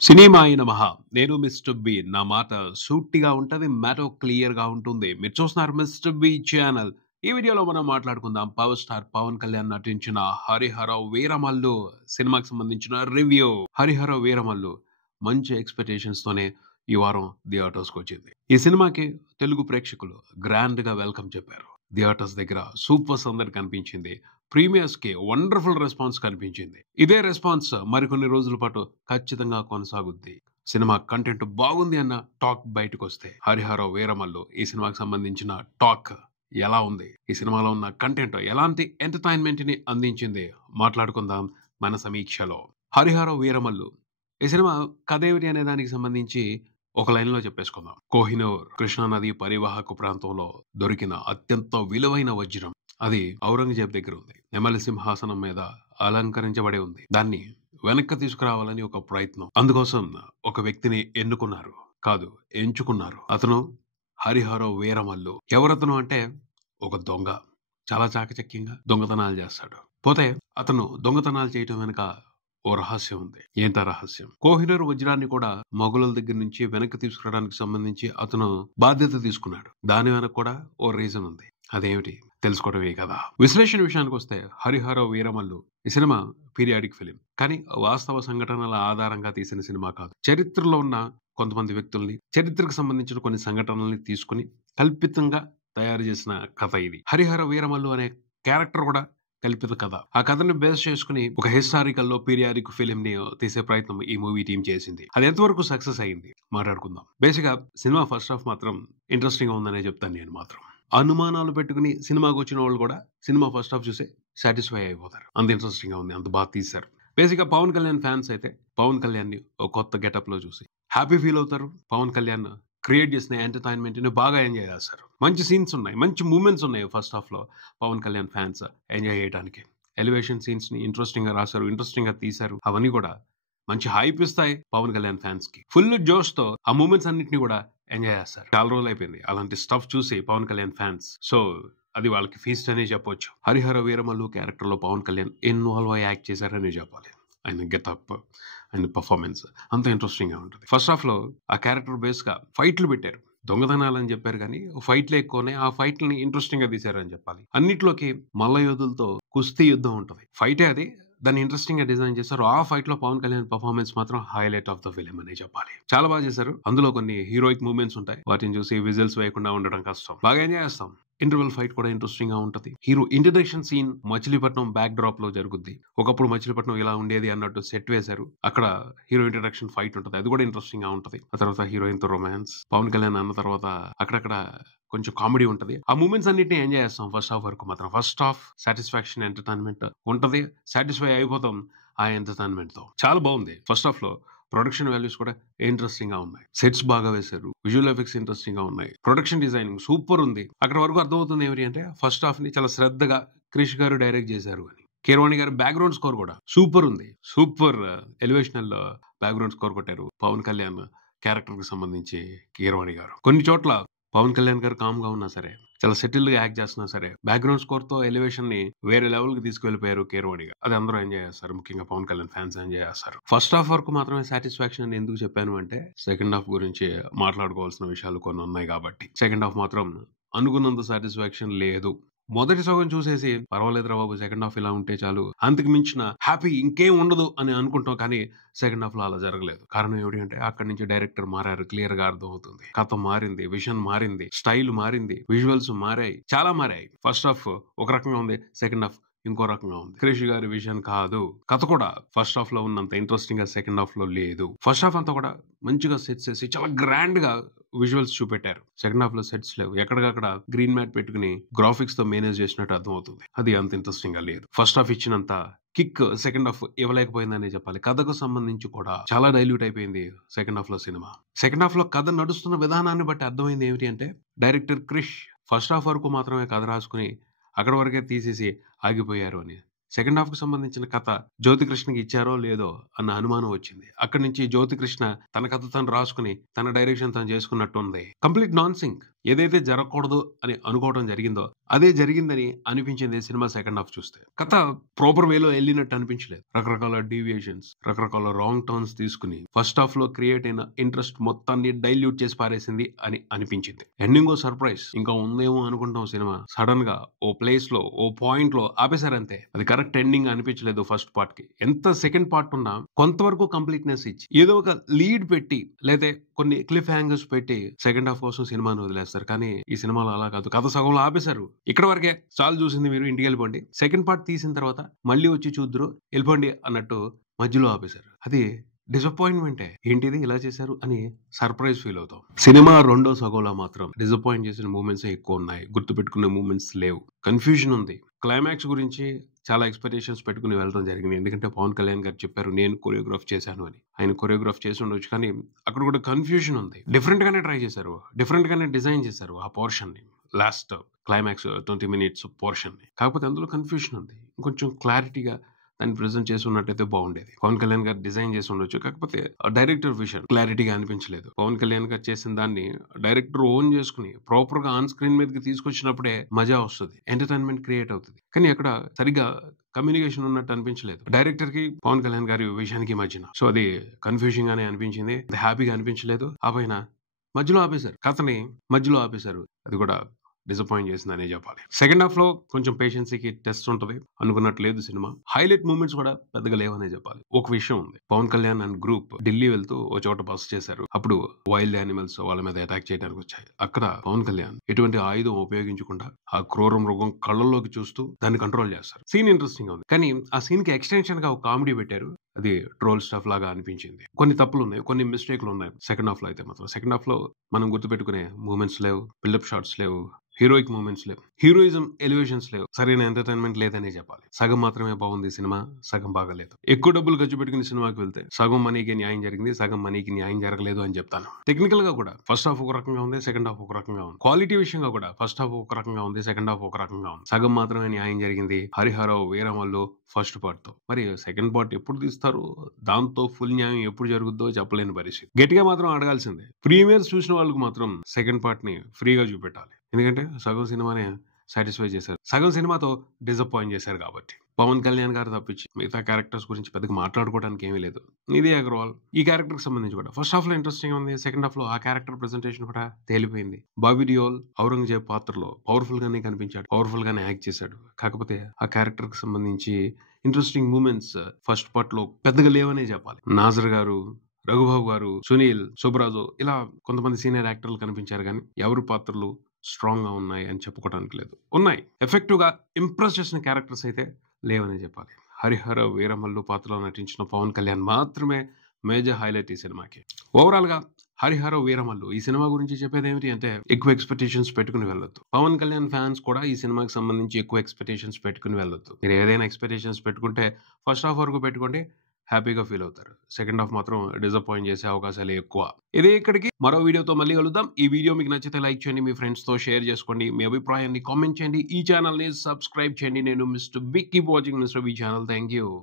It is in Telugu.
సినిమాయి నమః. నేను మిస్టర్ బి. నా మాట సూటిగా ఉంటది. మ్యాటర్ క్లియర్‌గా ఉంటుంది. మీరు చూస్తున్నారు మిస్టర్ బి ఛానల్. ఈ వీడియోలో మనం మాట్లాడుకుందాం పవర్ స్టార్ పవన్ కళ్యాణ్ నటించిన 'హరిహర వీరమల్లు' సినిమాకి సంబంధించిన రివ్యూ. 'హరిహర వీరమల్లు' మంచి ఎక్స్‌పెక్టేషన్స్ తోనే ఈ వారం థియేటర్స్‌కి వచ్చింది. ఈ సినిమాకి తెలుగు ప్రేక్షకులు గ్రాండ్‌గా వెల్కమ్ చెప్పారు. థియేటర్స్ దగ్గర సూపర్ సందడి కనిపించింది. ప్రీమియర్స్‌కి వండర్‌ఫుల్ రెస్పాన్స్ కనిపించింది. ఇదే రెస్పాన్స్ మరికొన్ని రోజుల పాటు ఖచ్చితంగా కొనసాగుద్ది. సినిమా కంటెంట్ బాగుంది అన్న టాక్ బయటకొస్తే 'హరిహర వీరమల్లు' ఈ సినిమాకి సంబంధించిన టాక్ ఎలా ఉంది? ఈ సినిమాలో ఉన్న కంటెంట్ ఎలాంటి ఎంటర్‌టైన్‌మెంట్ ని అందించింది? మాట్లాడుకుందాం మన సమీక్షలో. 'హరిహర వీరమల్లు' ఈ సినిమా కథేమిటి అనే దానికి సంబంధించి ఒక లైన్‌లో చెప్పేసుకుందాం. కోహినూర్ కృష్ణా నది పరివాహక ప్రాంతంలో దొరికిన అత్యంత విలువైన వజ్రం. అది ఔరంగజేబ్ దగ్గర ఉంది. నెమలి సింహాసనం మీద అలంకరించబడి ఉంది. దాన్ని వెనక్కి తీసుకురావాలని ఒక ప్రయత్నం. అందుకోసం ఒక వ్యక్తిని ఎన్నుకున్నారు. కాదు, ఎంచుకున్నారు. అతను హరిహర వీరమల్లు. ఎవరతను అంటే ఒక దొంగ. చాలా చాకచక్యంగా దొంగతనాలు చేస్తాడు. పోతే అతను దొంగతనాలు చేయటం వెనుక ఓ రహస్యం ఉంది. ఏంటా రహస్యం? కోహినూర్ వజ్రాన్ని కూడా మొఘలుల దగ్గర నుంచి వెనక్కి తీసుకురావడానికి సంబంధించి అతను బాధ్యత తీసుకున్నాడు. దాని వెనక కూడా ఓ రీజన్ ఉంది. అదేమిటి తెలుసుకోవడమే కదా. విశ్లేషణ విషయానికి వస్తే 'హరిహర వీరమల్లు' ఈ సినిమా పీరియాడిక్ ఫిలిం. కానీ వాస్తవ సంఘటనల ఆధారంగా తీసిన సినిమా కాదు. చరిత్రలో ఉన్న కొంతమంది వ్యక్తుల్ని, చరిత్రకు సంబంధించిన కొన్ని సంఘటనల్ని తీసుకుని కల్పితంగా తయారు చేసిన కథ ఇది. 'హరిహర వీరమల్లు' అనే క్యారెక్టర్ కూడా కల్పిత కథ. ఆ కథని బేస్ చేసుకుని ఒక హిస్టారికల్ లో పీరియాడిక్ ఫిలిం ని తీసే ప్రయత్నం ఈ మూవీ టీం చేసింది. అది ఎంతవరకు సక్సెస్ అయింది మాట్లాడుకుందాం. బేసిక్ గా సినిమా ఫస్ట్ హాఫ్ మాత్రం ఇంట్రెస్టింగ్ గా ఉందనే చెప్తాను నేను మాత్రం. అనుమానాలు పెట్టుకుని సినిమాకి వచ్చిన వాళ్ళు కూడా సినిమా ఫస్ట్ హాఫ్ చూసి సాటిస్ఫై అయిపోతారు. అంత ఇంట్రెస్టింగ్ గా ఉంది, అంత బాగా తీశారు. బేసిక్ గా పవన్ కళ్యాణ్ ఫ్యాన్స్ అయితే పవన్ కళ్యాణ్ ని ఒక కొత్త గెటప్ లో చూసి హ్యాపీ ఫీల్ అవుతారు. పవన్ కళ్యాణ్ క్రియేట్ చేసిన ఎంటర్టైన్మెంట్ ని బాగా ఎంజాయ్ చేస్తారు. మంచి సీన్స్ ఉన్నాయి, మంచి మూమెంట్స్ ఉన్నాయి ఫస్ట్ హాఫ్ లో. పవన్ కళ్యాణ్ ఫ్యాన్స్ ఎంజాయ్ చేయడానికి ఎలివేషన్ సీన్స్ ని ఇంట్రెస్టింగ్ గా రాశారు, ఇంట్రెస్టింగ్ గా తీశారు. అవన్నీ కూడా మంచి హైప్ ఇస్తాయి పవన్ కళ్యాణ్ ఫ్యాన్స్ కి. ఫుల్ జోష్ తో ఆ మూమెంట్స్ అన్నిటిని కూడా ఎంజాయ్ చేస్తారు. చాలా రోజులు అయిపోయింది అలాంటి స్టఫ్ చూసి పవన్ కళ్యాణ్ ఫ్యాన్స్. సో అది వాళ్ళకి ఫీస్ట్ అనే చెప్పొచ్చు. 'హరిహర వీరమల్లు' క్యారెక్టర్ లో పవన్ కళ్యాణ్ ఇన్వాల్వ్ అయ్యి యాక్ట్ చేశారని చెప్పాలి. ఆయన గెటప్, ఆయన పర్ఫార్మెన్స్ అంత ఇంట్రెస్టింగ్ గా ఉంటుంది. ఫస్ట్ హాఫ్ లో ఆ క్యారెక్టర్ బేస్ గా ఫైట్లు పెట్టారు. దొంగతనాలు అని చెప్పారు కానీ ఫైట్లు ఎక్కువనే. ఆ ఫైట్లని ఇంట్రెస్టింగ్ గా తీశారు అని చెప్పాలి. అన్నిట్లోకి మల్ల యోధులతో కుస్తీ యుద్ధం ఉంటుంది. ఫైటే అది, దాన్ని ఇంట్రెస్టింగ్ గా డిజైన్ చేశారు. ఆ ఫైట్ లో పవన్ కళ్యాణ్ పర్ఫార్మెన్స్ మాత్రం హైలైట్ ఆఫ్ ద ఫిలిం అనే చెప్పాలి. చాలా బాగా చేశారు. అందులో కొన్ని హీరోయిక్ మూవ్మెంట్స్ ఉంటాయి. వాటిని చూసి విజిల్స్ వేయకుండా ఉండడం కష్టం. బాగా ఎంజాయ్ చేస్తాం. ఇంటర్వెల్ ఫైట్ కూడా ఇంట్రెస్టింగ్ గా ఉంటది. Hero introduction scene Machilipatnam backdrop లో జరుగుద్ది. ఒకప్పుడు మచిలీపట్నం ఇలా ఉండేది అన్నట్టు సెట్ వేశారు. అక్కడ హీరో ఇంట్రడక్షన్ ఫైట్ ఉంటది. అది కూడా ఇంట్రెస్టింగ్ గా ఉంటది. ఆ తర్వాత హీరోయిన్ తో రొమాన్స్. పవన్ కళ్యాణ్ అన్న తర్వాత అక్కడక్కడ కొంచెం కామెడీ ఉంటది. ఆ మూమెంట్స్ అన్నిటిని ఎంజాయ్ చేస్తాం. ఫస్ట్ హాఫ్ వరకు మాత్రం ఫస్ట్ హాఫ్ సాటిస్ఫాక్షన్, ఎంటర్టైన్మెంట్ ఉంటది. సాటిస్ఫై అయిపోతాం ఆ ఎంటర్టైన్మెంట్ తో. చాలా బాగుంది. ఫస్ట్ హాఫ్ లో ప్రొడక్షన్ వాల్యూస్ కూడా ఇంట్రెస్టింగ్ గా ఉన్నాయి. సెట్స్ బాగా వేశారు. విజువల్ ఎఫెక్ట్స్ ఇంట్రెస్టింగ్ గా ఉన్నాయి. ప్రొడక్షన్ డిజైనింగ్ సూపర్ ఉంది. అక్కడ వరకు అర్థమవుతుంది ఏమిటి అంటే ఫస్ట్ హాఫ్ ని చాలా శ్రద్ధగా క్రిష్ గారు డైరెక్ట్ చేశారు అని. కీరవాణి గారు బ్యాక్గ్రౌండ్ స్కోర్ కూడా సూపర్ ఉంది. సూపర్ ఎలివేషనల్ బ్యాక్గ్రౌండ్ స్కోర్ కొట్టారు పవన్ కళ్యాణ్ క్యారెక్టర్ కి సంబంధించి కీరవాణి గారు. కొన్ని చోట్ల పవన్ కళ్యాణ్ గారు కామ్ గా ఉన్నా సరే, చాలా సెటిల్ గా యాక్ట్ చేస్తున్నా సరే, బ్యాక్గ్రౌండ్ స్కోర్ తో ఎలివేషన్ ని వేరే లెవెల్ కి తీసుకువెళ్ళిపోయారు కీరవాణి గారు. అది అందరూ ఎంజాయ్ చేస్తారు. ముఖ్యంగా పవన్ కళ్యాణ్ ఫ్యాన్స్ ఎంజాయ్ చేస్తారు. ఫస్ట్ హాఫ్ వరకు మాత్రమే సాటిస్ఫాక్షన్ అని ఎందుకు చెప్పాను అంటే సెకండ్ హాఫ్ గురించి మాట్లాడుకోవాల్సిన విషయాలు కొన్ని ఉన్నాయి కాబట్టి. సెకండ్ హాఫ్ మాత్రం అనుకున్నంత సాటిస్ఫాక్షన్ లేదు. మొదటి సగం చూసేసి పర్వాలేదురా బాబు, సెకండ్ హాఫ్ ఇలా ఉంటే చాలు, అంతకు మించిన హ్యాపీ ఇంకేం ఉండదు అని అనుకుంటాం. కానీ సెకండ్ హాఫ్ లో అలా జరగలేదు. కారణం ఏమిటి అంటే అక్కడి నుంచి డైరెక్టర్ మారారు. క్లియర్ గా అర్థం అవుతుంది. కథ మారింది, విజన్ మారింది, స్టైల్ మారింది, విజువల్స్ మారాయి, చాలా మారాయి. ఫస్ట్ హాఫ్ ఒక రకంగా ఉంది, సెకండ్ హాఫ్ ఇంకో రకంగా ఉంది. క్రిష్ గారి విజన్ కాదు. కథ కూడా ఫస్ట్ హాఫ్ లో ఉన్నంత ఇంట్రెస్టింగ్ గా సెకండ్ హాఫ్ లో లేదు. ఫస్ట్ హాఫ్ అంతా కూడా మంచిగా సెట్స్ వేసి చాలా గ్రాండ్ గా విజువల్స్ చూపెట్టారు. సెకండ్ హాఫ్ లో సెట్స్ లేవు. ఎక్కడికక్కడ గ్రీన్ మ్యాట్ పెట్టుకుని గ్రాఫిక్స్ తో మేనేజ్ చేసినట్టు అర్థం అవుతుంది. అది అంత ఇంట్రెస్టింగ్ గా లేదు. ఫస్ట్ హాఫ్ ఇచ్చినంత కిక్ సెకండ్ హాఫ్ ఇవ్వలేకపోయిందనే చెప్పాలి. కథకు సంబంధించి కూడా చాలా డైల్యూట్ అయిపోయింది సెకండ్ హాఫ్ లో సినిమా. సెకండ్ హాఫ్ లో కథ నడుస్తున్న విధానాన్ని బట్టి అర్థమైంది ఏమిటి అంటే డైరెక్టర్ క్రిష్ ఫస్ట్ హాఫ్ వరకు మాత్రమే కథ రాసుకుని అక్కడ వరకే తీసేసి ఆగిపోయారు అని. సెకండ్ హాఫ్ కు సంబంధించిన కథ జ్యోతికృష్ణకి ఇచ్చారో లేదో అన్న అనుమానం వచ్చింది. అక్కడి నుంచి జ్యోతికృష్ణ తన కథ తను రాసుకుని తన డైరెక్షన్ తను చేసుకున్నట్టు ఉంది. Complete non sync. ఏదైతే జరగకూడదు అని అనుకోవడం జరిగిందో అదే జరిగిందని అనిపించింది సినిమా సెకండ్ హాఫ్ చూస్తే. కథ ప్రాపర్ వేలో వెళ్ళినట్టు అనిపించలేదు. రకరకాల డీవియేషన్స్, రకరకాల రాంగ్ టర్న్స్ తీసుకుని ఫస్ట్ హాఫ్ లో క్రియేట్ అయిన ఇంట్రెస్ట్ మొత్తాన్ని డైల్యూట్ చేసి పారేసింది అని అనిపించింది. ఎండింగ్ ఓ సర్ప్రైజ్, ఇంకా ఉందేమో అనుకుంటాం సినిమా. సడన్ గా ఓ ప్లేస్ లో ఓ పాయింట్ లో ఆపేశారంతే. అది కరెక్ట్ ఎండింగ్ అనిపించలేదు ఫస్ట్ పార్ట్ కి. ఎంత సెకండ్ పార్ట్ ఉన్నా కొంతవరకు కంప్లీట్నెస్ ఇచ్చి ఏదో ఒక లీడ్ పెట్టి లేదా కొన్ని క్లిఫ్ హ్యాంగర్స్ పెట్టి సెకండ్ హాఫ్ కోసం సినిమాను వదిలేస్తారు. కానీ ఈ సినిమాలో అలా కాదు. కథ సగంలో ఆపేశారు. ఇక్కడ వరకే చాలు, చూసింది మీరు, ఇంటికి వెళ్ళిపోండి. సెకండ్ పార్ట్ తీసిన తర్వాత మళ్ళీ వచ్చి చూద్దరు, వెళ్ళిపోండి అన్నట్టు మధ్యలో ఆపేశారు. అది డిసప్పాయింట్మెంటే. ఏంటిది ఇలా చేశారు అని సర్ప్రైజ్ ఫీల్ అవుతాం. సినిమా రెండో సగంలో మాత్రం డిసప్పాయింట్ చేసిన మూమెంట్స్ ఎక్కువ ఉన్నాయి. గుర్తుపెట్టుకునే మూమెంట్స్ లేవు. కన్ఫ్యూజన్ ఉంది. క్లైమాక్స్ గురించి చాలా ఎక్స్పెక్టేషన్స్ పెట్టుకుని వెళ్ళడం జరిగింది. ఎందుకంటే పవన్ కళ్యాణ్ గారు చెప్పారు నేను కొరియోగ్రాఫ్ చేశాను అని. ఆయన కొరియోగ్రాఫ్ చేసి ఉండొచ్చు, కానీ అక్కడ కూడా కన్ఫ్యూజన్ ఉంది. డిఫరెంట్ గానే ట్రై చేశారు, డిఫరెంట్ గానే డిజైన్ చేశారు ఆ పోర్షన్ ని, లాస్ట్ క్లైమాక్స్ 20 minutes పోర్షన్ ని. కాకపోతే అందులో కన్ఫ్యూజన్ ఉంది. ఇంకొంచెం క్లారిటీగా దాన్ని ప్రెజెంట్ చేసి ఉన్నట్టయితే బాగుండేది. పవన్ కళ్యాణ్ గారు డిజైన్ చేసి ఉండొచ్చు, కాకపోతే డైరెక్టర్ విజన్ క్లారిటీగా అనిపించలేదు. పవన్ కళ్యాణ్ గారు చేసిన దాన్ని డైరెక్టర్ ఓన్ చేసుకుని ప్రాపర్ గా ఆన్ స్క్రీన్ మీదకి తీసుకొచ్చినప్పుడే మజా వస్తుంది, ఎంటర్టైన్మెంట్ క్రియేట్ అవుతుంది. కానీ అక్కడ సరిగా కమ్యూనికేషన్ ఉన్నట్టు అనిపించలేదు డైరెక్టర్ కి పవన్ కళ్యాణ్ గారి విషయానికి మధ్యన. సో అది కన్ఫ్యూజింగ్ గానే అనిపించింది, హ్యాపీగా అనిపించలేదు. ఆ పైన మధ్యలో ఆపేశారు, కథని మధ్యలో ఆపేశారు. అది కూడా డిసప్పాయింట్ చేసిందనే చెప్పాలి. సెకండ్ హాఫ్ లో కొంచెం పేషెన్సీకి టెస్ట్ ఉంటుంది. అనుకున్నట్టు లేదు సినిమా. హైలైట్ మూమెంట్స్ కూడా పెద్దగా లేవనే చెప్పాలి. ఒక విషయం ఉంది, పవన్ కళ్యాణ్ అండ్ గ్రూప్ ఢిల్లీ వెళ్తూ ఒక చోట బస్ చేశారు. అప్పుడు వైల్డ్ యానిమల్స్ వాళ్ళ మీద అటాక్ చేయడానికి వచ్చాయి. అక్కడ పవన్ కళ్యాణ్ ఎటువంటి ఆయుధం ఉపయోగించకుండా ఆ క్రూర మృగం కళ్ళల్లోకి చూస్తూ దాన్ని కంట్రోల్ చేస్తారు. సీన్ ఇంట్రెస్టింగ్ ఉంది, కానీ ఆ సీన్ కి ఎక్స్టెన్షన్ గా ఒక కామెడీ పెట్టారు. అది ట్రోల్ స్టఫ్ లాగా అనిపించింది. కొన్ని తప్పులు ఉన్నాయి, కొన్ని మిస్టేక్లు ఉన్నాయి సెకండ్ హాఫ్ లో. అయితే మాత్రం సెకండ్ హాఫ్ లో మనం గుర్తుపెట్టుకునే మూమెంట్స్ లేవు, బిల్డప్ షాట్స్ లేవు, హీరోయిక్ మూమెంట్స్ లేవు, హీరోయిజం ఎలివేషన్స్ లేవు, సరైన ఎంటర్టైన్మెంట్ లేదనే చెప్పాలి. సగం మాత్రమే బాగుంది సినిమా, సగం బాగాలేదు. ఎక్కువ డబ్బులు ఖర్చు పెట్టుకుని సినిమాకి వెళ్తే సగం మనీకి న్యాయం జరిగింది, సగం మనీకి న్యాయం జరగలేదు అని చెప్తాను. టెక్నికల్ గా కూడా ఫస్ట్ హాఫ్ ఒక రకంగా ఉంది, సెకండ్ హాఫ్ ఒక రకంగా ఉంది. క్వాలిటీ విషయంగా కూడా ఫస్ట్ హాఫ్ ఒక రకంగా ఉంది, సెకండ్ హాఫ్ ఒక రకంగా ఉంది. సగం మాత్రమే న్యాయం జరిగింది హరిహర వీరమల్లు ఫస్ట్ పార్ట్ తో. మరి సెకండ్ పార్ట్ ఎప్పుడు తీస్తారు, దాంతో ఫుల్ న్యాయం ఎప్పుడు జరుగుద్దో చెప్పలేని పరిస్థితి. గట్టిగా మాత్రం అడగాల్సిందే, ప్రీమియర్స్ చూసిన వాళ్ళకి మాత్రం సెకండ్ పార్ట్ ని ఫ్రీగా చూపెట్టాలి. ఎందుకంటే సగం సినిమానే సాటిస్ఫై చేశారు, సగం సినిమాతో డిసప్పాయింట్ చేశారు. కాబట్టి పవన్ కళ్యాణ్ గారు తప్పించి మిగతా క్యారెక్టర్స్ గురించి పెద్దగా మాట్లాడుకోవడానికి ఏమీ లేదు. నిధి అగర్వాల్ ఈ క్యారెక్టర్ కి సంబంధించి కూడా ఫస్ట్ హాఫ్ లో ఇంట్రెస్టింగ్ ఉంది, సెకండ్ హాఫ్ లో ఆ క్యారెక్టర్ ప్రెజెంటేషన్ కూడా తేలిపోయింది. బాబీ డియోల్ ఔరంగజేబ్ పాత్రలో పవర్ఫుల్ గానే కనిపించాడు, పవర్ఫుల్ గానే యాక్ట్ చేశాడు. కాకపోతే ఆ క్యారెక్టర్ కి సంబంధించి ఇంట్రెస్టింగ్ మూమెంట్స్ ఫస్ట్ పార్ట్ లో పెద్దగా లేవనే చెప్పాలి. నాజర్ గారు, రఘుబాబు గారు, సునీల్, సుబ్రాజు, ఇలా కొంతమంది సీనియర్ యాక్టర్లు కనిపించారు, కానీ ఎవరి పాత్రలు స్ట్రాంగ్ గా ఉన్నాయి అని చెప్పుకోవడానికి లేదు. ఉన్నాయి, ఎఫెక్టివ్ గా ఇంప్రెస్ చేసిన క్యారెక్టర్స్ అయితే లేవనే చెప్పాలి. హరిహర వీరమల్లు పాత్రలో నటించిన పవన్ కళ్యాణ్ మాత్రమే మేజర్ హైలైట్ ఈ సినిమాకి. ఓవరాల్ గా హరిహర వీరమల్లు ఈ సినిమా గురించి చెప్పేది ఏమిటి అంటే, ఎక్కువ ఎక్స్పెక్టేషన్స్ పెట్టుకుని వెళ్ళొద్దు. పవన్ కళ్యాణ్ ఫ్యాన్స్ కూడా ఈ సినిమాకి సంబంధించి ఎక్కువ ఎక్స్పెక్టేషన్స్ పెట్టుకుని వెళ్ళొద్దు. మీరు ఏదైనా ఎక్స్పెక్టేషన్స్ పెట్టుకుంటే ఫస్ట్ హాఫ్ వరకు పెట్టుకోండి, హ్యాపీగా ఫీల్ అవుతారు. సెకండ్ హాఫ్ మాత్రం డిసప్పాయింట్ చేసే అవకాశాలు ఎక్కువ. ఇదే ఇక్కడికి మరో వీడియోతో మళ్ళీ కలుద్దాం. ఈ వీడియో మీకు నచ్చితే లైక్ చేయండి, మీ ఫ్రెండ్స్ తో షేర్ చేసుకోండి, మీ అభిప్రాయాన్ని కామెంట్ చేయండి, ఈ ఛానల్ ని సబ్స్క్రైబ్ చేయండి. నేను mister B, keep watching mister B channel. Thank you.